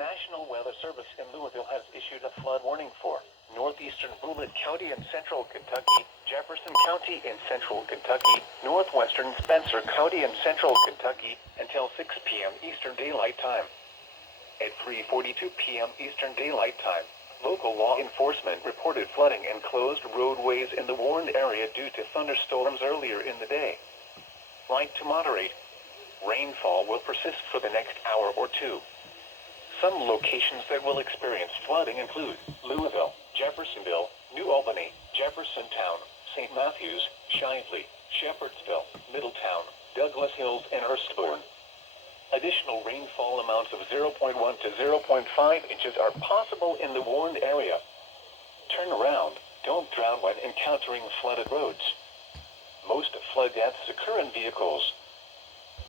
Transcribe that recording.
National Weather Service in Louisville has issued a flood warning for northeastern Bullitt County in central Kentucky, Jefferson County in central Kentucky, northwestern Spencer County in central Kentucky, until 6 p.m. Eastern Daylight Time. At 3:42 p.m. Eastern Daylight Time, local law enforcement reported flooding and closed roadways in the warned area due to thunderstorms earlier in the day. Light to moderate rainfall will persist for the next hour or two. Some locations that will experience flooding include Louisville, Jeffersonville, New Albany, Jeffersontown, St. Matthews, Shively, Shepherdsville, Middletown, Douglas Hills, and Earlsbourne. Additional rainfall amounts of 0.1 to 0.5 inches are possible in the warned area. Turn around, don't drown when encountering flooded roads. Most flood deaths occur in vehicles.